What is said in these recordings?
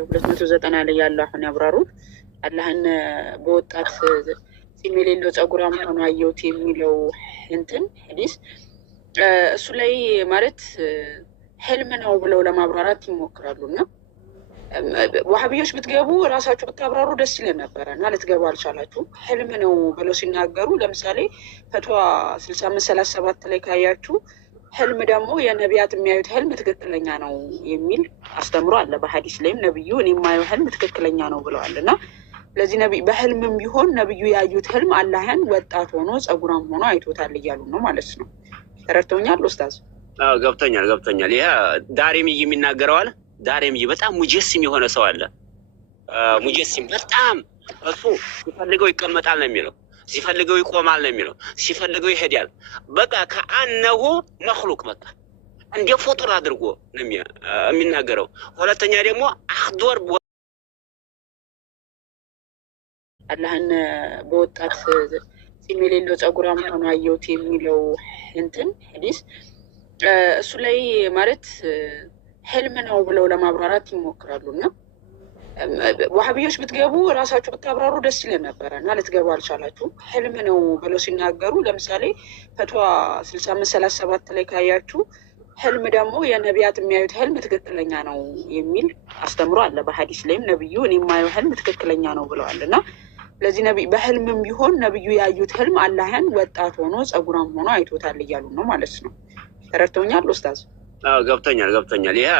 290 ላይ ያለው አሁን ያብራሩት አላህን በወጣት ፂም የሌለው ጸጉራም ሆኖ አየሁት የሚለው እንትን ሐዲስ እሱ ላይ ማለት ህልም ነው ብለው ለማብራራት ይሞክራሉና ወሃቢዮች ብትገቡ ራሳችሁ ብታብራሩ ደስ ይለን ነበረ እና ልትገቡ አልቻላችሁ። ህልም ነው ብለው ሲናገሩ ለምሳሌ ፈትዋ 6537 ላይ ካያችሁ ህልም ደግሞ የነቢያት የሚያዩት ህልም ትክክለኛ ነው የሚል አስተምሮ አለ። በሐዲስ ላይም ነብዩ እኔ የማየው ህልም ትክክለኛ ነው ብለዋል። እና ለዚህ ነብይ በህልምም ቢሆን ነብዩ ያዩት ህልም አላህን ወጣት ሆኖ ጸጉራም ሆኖ አይቶታል እያሉ ነው ማለት ነው። ተረድተውኛል ኡስታዝ? አዎ ገብቶኛል። ይሄ ዳሪሚ የሚናገረው አለ። ዳሪሚ በጣም ሙጀሲም የሆነ ሰው አለ። ሙጀሲም በጣም እሱ ሲፈልገው ይቀመጣል ነው የሚለው፣ ሲፈልገው ይቆማል ነው የሚለው፣ ሲፈልገው ይሄዳል። በቃ ከአነሁ መክሉቅ በቃ እንደ ፍጡር አድርጎ ነው የሚናገረው። ሁለተኛ ደግሞ አኽዶር አላህን በወጣት ፂም የሌለው ጸጉራም ሆኖ አየሁት የሚለው እንትን ሐዲስ እሱ ላይ ማለት ህልም ነው ብለው ለማብራራት ይሞክራሉና ወሃቢዮች ብትገቡ ራሳችሁ ብታብራሩ ደስ ይለን ነበረ እና ልትገቡ አልቻላችሁ። ህልም ነው ብለው ሲናገሩ ለምሳሌ ፈትዋ 6537 ላይ ካያችሁ ህልም ደግሞ የነቢያት የሚያዩት ህልም ትክክለኛ ነው የሚል አስተምሮ አለ። በሐዲስ ላይም ነብዩ እኔ የማየው ህልም ትክክለኛ ነው ብለዋል። እና ለዚህ ነብይ በህልምም ቢሆን ነብዩ ያዩት ህልም አላህን ወጣት ሆኖ ጸጉራም ሆኖ አይቶታል እያሉ ነው ማለት ነው። ተረድተውኛል ኡስታዝ? አዎ ገብቶኛል። ይሄ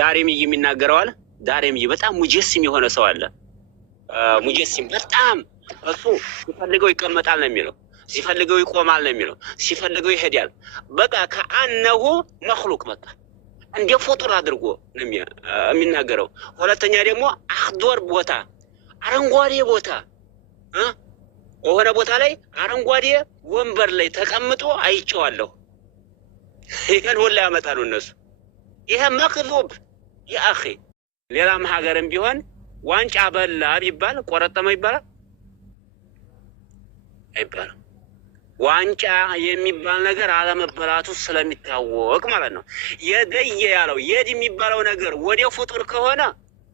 ዳሪሚ የሚናገረው አለ። ዳሪሚ በጣም ሙጀሲም የሆነ ሰው አለ። ሙጀሲም በጣም እሱ ሲፈልገው ይቀመጣል ነው የሚለው፣ ሲፈልገው ይቆማል ነው የሚለው፣ ሲፈልገው ይሄዳል። በቃ ከአነሁ መክሉቅ በቃ እንደ ፍጡር አድርጎ ነው የሚናገረው። ሁለተኛ ደግሞ አኽዶር ቦታ አረንጓዴ ቦታ የሆነ ቦታ ላይ አረንጓዴ ወንበር ላይ ተቀምጦ አይቼዋለሁ። ይሄን ሁላ ያመጣሉ እነሱ። ይሄ መክዙብ የአኺ ሌላም ሀገርም ቢሆን ዋንጫ በላ ቢባል ቆረጠመ ይባላል አይባልም። ዋንጫ የሚባል ነገር አለመበላቱ ስለሚታወቅ ማለት ነው። የደየ ያለው የድ የሚባለው ነገር ወደ ፍጡር ከሆነ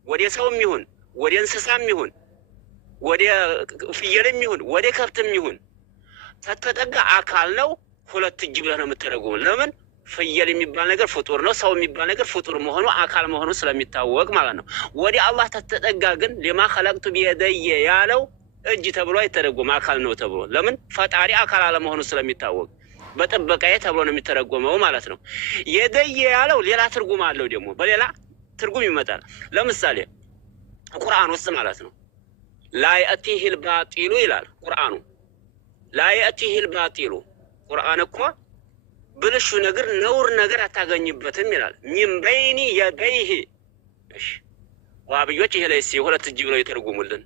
ወደ ሰውም ይሁን ወደ እንስሳም ይሁን ወደ ፍየልም ይሁን ወደ ከብትም ይሁን ተተጠጋ አካል ነው። ሁለት እጅ ብለህ ነው የምትተረጉመው። ለምን ፍየል የሚባል ነገር ፍጡር ነው፣ ሰው የሚባል ነገር ፍጡር መሆኑ አካል መሆኑ ስለሚታወቅ ማለት ነው። ወደ አላህ ተተጠጋ ግን ለማ ኸለቅቱ ቢየደየ ያለው እጅ ተብሎ አይተረጎም፣ አካል ነው ተብሎ። ለምን ፈጣሪ አካል አለመሆኑ ስለሚታወቅ በጥበቃዬ ተብሎ ነው የሚተረጎመው ማለት ነው። የደየ ያለው ሌላ ትርጉም አለው፣ ደግሞ በሌላ ትርጉም ይመጣል። ለምሳሌ ቁርአን ውስጥ ማለት ነው ላ የእቲሂል ባጢሉ ይላል ቁርአኑ። ላ የእቲሂል ባጢሉ ቁርአን እኮ ብልሹ ነገር ነውር ነገር አታገኝበትም ይላል። ሚን በይኒ የደይሂ እሺ ዋብዮች ይሄ ላይ ሁለት እጅ ብለው ይተርጉሙልን።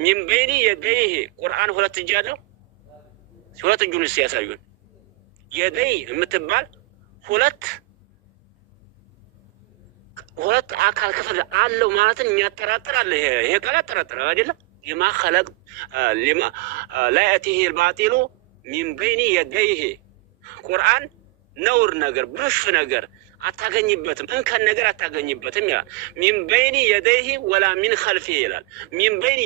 ሚን በይኒ የደይሂ ቁርአን ሁለት እጅ አለው። ሁለት እጁን ሲያሳዩን የደይ የምትባል ሁለት አካል ክፍል አለው ማለትን የሚያጠራጥር አለ። ይሄ ቃል ያጠራጥራል አይደለ? ለማ ኸለቅ ላ የእቲሂ አልባጢሉ ሚን በይኒ የደይሂ ቁርአን ነውር ነገር ብልሹ ነገር አታገኝበትም፣ እንከን ነገር አታገኝበትም ይላል። ሚን በይኒ የደይሂ ወላ ሚን ኸልፊሂ ይላል። ሚን በይኒ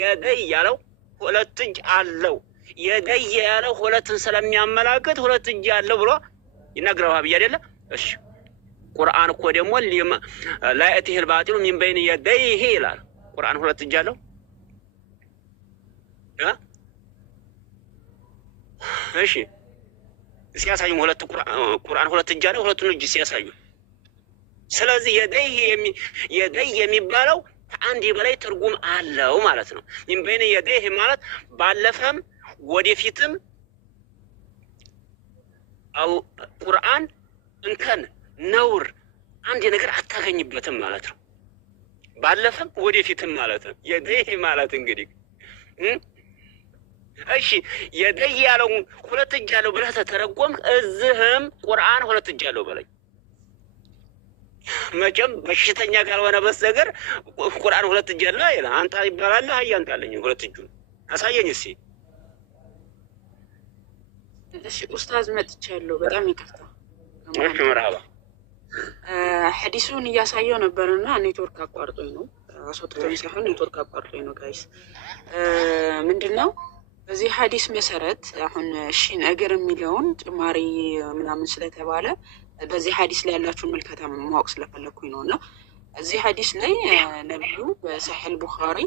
የደይ ያለው ሁለት እጅ አለው። የደይ ያለው ሁለትን ስለሚያመላክት ሁለት እጅ አለው ብሎ ይነግረዋል። ሀብይ አይደለ? እሺ ቁርአን እኮ ደግሞ ላ የእቲሂ አልባጢሉ ሚን በይኒ የደይሂ ይላል። ቁርአን ሁለት እጅ አለው። እሺ ሲያሳዩ ሁለት ቁርአን ሁለት እጅ አለው፣ ሁለቱን እጅ ሲያሳዩ። ስለዚህ የደይ የሚባለው ከአንድ በላይ ትርጉም አለው ማለት ነው። ሚን በይኒ የደይሂ ማለት ባለፈም ወደፊትም ቁርአን እንከን ነውር አንድ ነገር አታገኝበትም ማለት ነው። ባለፈም ወደፊትም ማለት ነው። የደይሂ ማለት እንግዲህ እሺ የደይ ያለው ሁለት እጅ አለው ብለህ ተተረጎም። እዚህም ቁርአን ሁለት እጅ አለው በለኝ። መቼም በሽተኛ ካልሆነ በስተቀር ቁርአን ሁለት እጅ አለው አይደል? አንተ ይባላል። አይ አንተ አለኝ ሁለት እጁን አሳየኝ እስኪ። እሺ ኡስታዝ መጥቻለሁ። በጣም ይቅርታ። እሺ መርሐባ ሐዲሱን እያሳየው ነበርና ኔትወርክ አቋርጦኝ ነው። አስወጥቶኝ ሳይሆን ኔትወርክ አቋርጦኝ ነው ጋይስ። ምንድነው በዚህ ሐዲስ መሰረት አሁን እሺን እግር የሚለውን ጭማሪ ምናምን ስለተባለ በዚህ ሐዲስ ላይ ያላችሁን መልከታ ማወቅ ስለፈለኩኝ ነው። እና እዚህ ሐዲስ ላይ ነብዩ በሰሒህ ቡኻሪ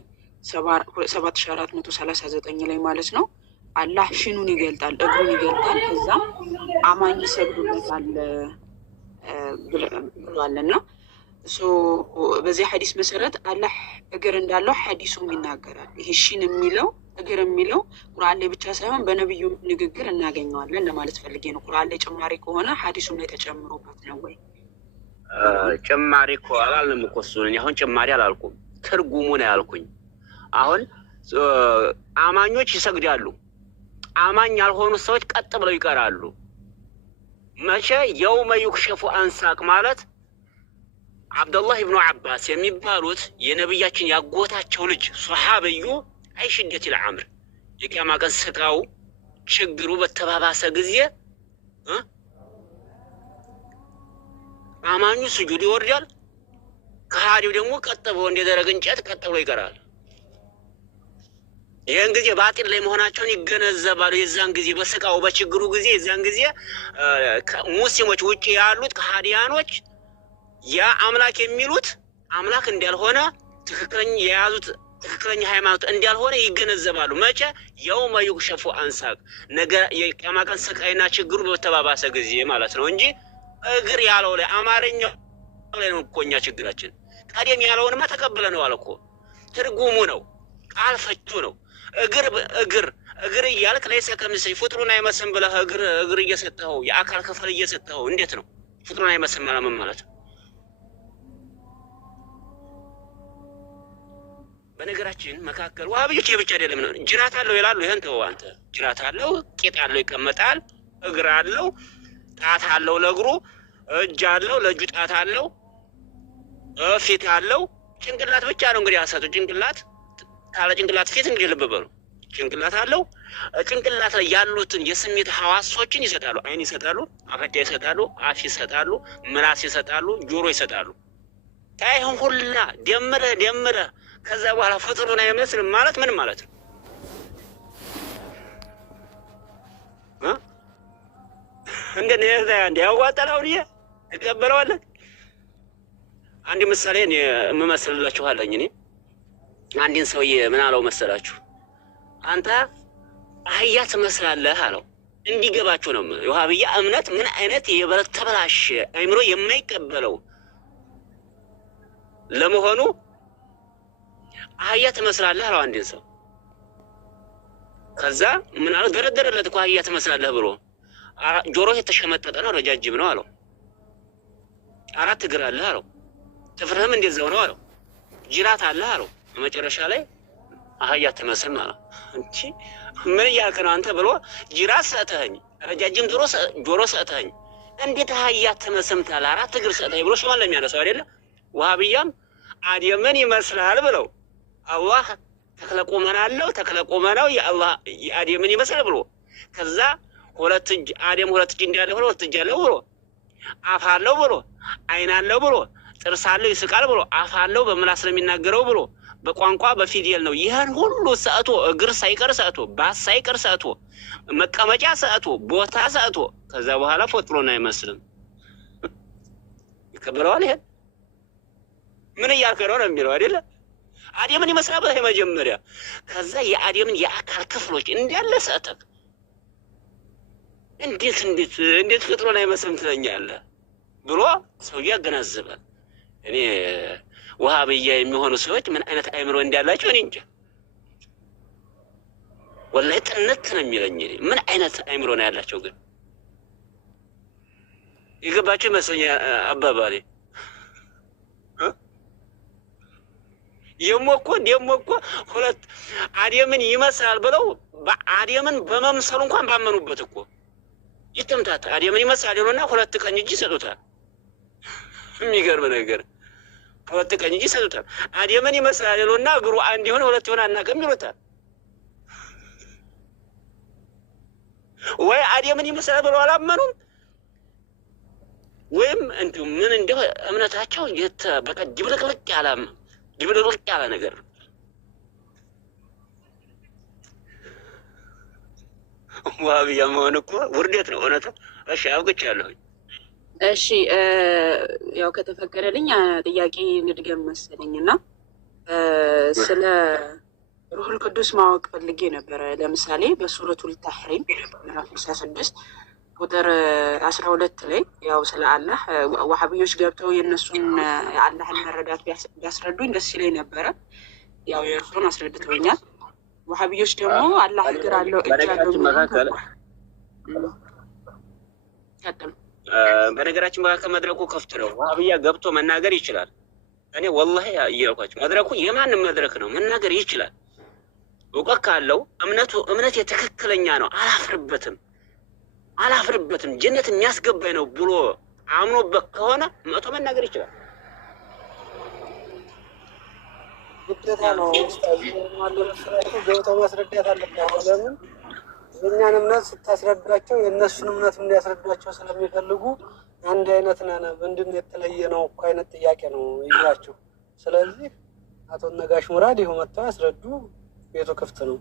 7439 ላይ ማለት ነው አላህ ሽኑን ይገልጣል፣ እግሩን ይገልጣል፣ ከዛም አማኝ ይሰግዱለታል ብሏልና በዚህ ሐዲስ መሰረት አላህ እግር እንዳለው ሐዲሱም ይናገራል። ይሄ ሺን የሚለው እግር የሚለው ቁርአን ላይ ብቻ ሳይሆን በነብዩ ንግግር እናገኘዋለን ለማለት ፈልጌ ነው። ቁርአን ላይ ጭማሪ ከሆነ ሐዲሱም ላይ ተጨምሮበት ነው ወይ? ጭማሪ እኮ አላልንም እኮ እሱን አሁን ጭማሪ አላልኩም፣ ትርጉሙ ነው ያልኩኝ። አሁን አማኞች ይሰግዳሉ፣ አማኝ ያልሆኑ ሰዎች ቀጥ ብለው ይቀራሉ። መቼ የውመ ዩክሸፉ አንሳቅ ማለት አብዱላህ ኢብኑ አባስ የሚባሉት የነብያችን ያጎታቸው ልጅ ሱሐቢዩ አይሽደት العمر የቂያማ ቀን ስቃው ችግሩ በተባባሰ ጊዜ አማኙ ስጁድ ይወርዳል፣ ከሃዲው ደግሞ ቀጥ ብሎ እንደ ደረቅ እንጨት ቀጥ ብሎ ይቀራል። ይህን ጊዜ ባጢል ላይ መሆናቸውን ይገነዘባሉ። የዛን ጊዜ በስቃው በችግሩ ጊዜ የዛን ጊዜ ሙስሊሞች ውጪ ያሉት ከሃዲያኖች ያ አምላክ የሚሉት አምላክ እንዳልሆነ ትክክለኛ የያዙት ትክክለኛ ሃይማኖት እንዳልሆነ ይገነዘባሉ። መቼ የውመ ዩክሸፉ አንሳቅ ነገ የቂያማ ቀን ስቃይና ችግሩ በተባባሰ ጊዜ ማለት ነው እንጂ እግር ያለው ላይ አማርኛው ላይ ነው እኮ እኛ ችግራችን። ቀደም ያለውንማ ተቀብለነዋል እኮ ትርጉሙ ነው፣ ቃል ፈቹ ነው። እግር እያልክ ለይሰ ከምስል ፍጡሩን አይመስልም ብለህ እግር እየሰጠኸው የአካል ክፍል እየሰጠኸው እንዴት ነው ፍጡሩን አይመስልም ማለት ነው? በነገራችን መካከል ዋሃብዮች የብቻ አይደለም ነው። ጅራት አለው ይላሉ። ይሄን ተው አንተ። ጅራት አለው፣ ቂጥ አለው ይቀመጣል፣ እግር አለው፣ ጣት አለው ለእግሩ፣ እጅ አለው ለእጁ፣ ጣት አለው፣ ፊት አለው። ጭንቅላት ብቻ ነው እንግዲህ ያሰጡ ጭንቅላት ካለ ጭንቅላት ፊት እንግዲህ ልብ በሉ። ጭንቅላት አለው። ጭንቅላት ላይ ያሉትን የስሜት ሐዋሶችን ይሰጣሉ። አይን ይሰጣሉ፣ አፍንጫ ይሰጣሉ፣ አፍ ይሰጣሉ፣ ምላስ ይሰጣሉ፣ ጆሮ ይሰጣሉ። ታይሁን ሁላ ደምረህ ከዛ በኋላ ፍጡሩን አይመስልም ማለት ምን ማለት ነው? እንደኔ ያዋጣላው ነው ተቀበለዋለህ። አንድ ምሳሌ እኔ የምመስልላችሁ አለኝ። እኔ አንድን ሰውዬ ምን አለው መሰላችሁ? አንተ አህያ ትመስላለህ አለው። እንዲገባችሁ ነው የዋሃብያ እምነት ምን አይነት ተበላሸ አይምሮ የማይቀበለው ለመሆኑ አህያ ትመስላለህ አለው አንድን ሰው። ከዛ ምን አለው ደረደረለት እኮ አህያ ትመስላለህ ብሎ። ጆሮህ የተሸመጠጠ ነው ረጃጅም ነው አለው። 4 እግር አለህ አለው። ጥፍርህም እንደዛው ነው አለው። ጅራት አለህ አለው። በመጨረሻ ላይ አህያ ትመስል አለው። እንቺ ምን እያልክ ነው አንተ ብሎ ጅራት ሰጠኸኝ፣ ረጃጅም ጆሮ ሰጠኸኝ፣ እንዴት አህያ ትመስል ታለ 4 እግር ሰጠኸኝ ብሎ ሸማን ለሚያነሳው አይደለ? ወሃብያም አደምን ይመስላል ብለው አላህ ተክለቁመና አለው ተክለቁመናው የአላህ የአደምን ይመስላል ብሎ ከዛ አደም 2 እጅ እንዳለው 2 እጅ አለው ብሎ አፍ አለው ብሎ አይን አለው ብሎ ጥርስ አለው ይስቃል ብሎ አፍ አለው በምላስ ስለሚናገረው ብሎ በቋንቋ በፊደል ነው። ይሄን ሁሉ ሰጥቶ እግር ሳይቀር ሰጥቶ ባስ ሳይቀር ሰጥቶ መቀመጫ ሰጥቶ ቦታ ሰጥቶ ከዛ በኋላ ፍጡሩን አይመስልም ይከበረዋል። ይሄን ምን እያልከረው ነው የሚለው አይደለ? አደምን ይመስላል ብለህ መጀመሪያ ከዛ የአደምን የአካል ክፍሎች እንዳለ ሰጥተህ እንዴት ፍጡሩን አይመስልም ትለኛለህ ብሎ ሰውዬ ያገናዝባል። እኔ ወሃብያ የሚሆኑ ሰዎች ምን አይነት አይምሮ እንዳላቸው እኔ እንጃ። ወላሂ ጥነት ነው የሚለኝ። ምን አይነት አይምሮ ነው ያላቸው ግን ይገባችሁ ይመስለኛል አባባሌ። የሞኮ 2 አደምን ይመስላል ብለው አደምን በመምሰሉ እንኳን ባመኑበት እኮ ይተምታታ። አደምን ይመስላል ይሉና 2 ቀኝ እጅ ይሰጡታል። የሚገርም ነገር 2 ቀኝ እጅ ይሰጡታል። አደምን ይመስላል ይሉና እግሩ አንድ ይሆን 2 ይሆን አናውቅም ይሉታል። ወይ አደምን ይመስላል ብለው አላመኑም ወይም እንዲሁ ምን እንደው እምነታቸው በቃ ድብልቅልቅ ያለ ነገር ነው። ዋህብያ መሆን እኮ ውርደት ነው እውነቱ። እሺ አብቅቻለሁኝ። እሺ ያው ከተፈቀደልኝ ጥያቄ ልድገም መሰለኝ እና ስለ ሩህል ቅዱስ ማወቅ ፈልጌ ነበረ። ለምሳሌ በሱረቱል ተሕሪም ምዕራፍ 66 ቁጥር 12 ላይ ያው ስለ አላህ ዋሃብዮች ገብተው የእነሱን የአላህን መረዳት ቢያስረዱኝ ደስ ይለኝ ነበረ። ያው የእርሱን አስረድተውኛል። ዋሃብዮች ደግሞ አላህ እግር አለው እጅ አለው። በነገራችን መካከል መድረኩ ከፍት ነው። ዋሃብያ ገብቶ መናገር ይችላል። እኔ ወላሂ እያልኳቸው መድረኩ የማንም መድረክ ነው፣ መናገር ይችላል። እውቀት ካለው እምነት የትክክለኛ ነው፣ አላፍርበትም ጀነት የሚያስገባኝ ነው ብሎ አምኖበት ከሆነ መቶ መናገር ይችላል። ግዴታ ነው ማለመስራቸው ገብተው ማስረዳት አለባቸው። ለምን የእኛን እምነት ስታስረዳቸው የእነሱን እምነት እንዲያስረዷቸው ስለሚፈልጉ አንድ አይነት ነን፣ ምንድን የተለየ ነው እኮ አይነት ጥያቄ ነው ይዟቸው። ስለዚህ አቶ ነጋሽ ሙራድ ይኸው መጥተው ያስረዱ፣ ቤቱ ክፍት ነው።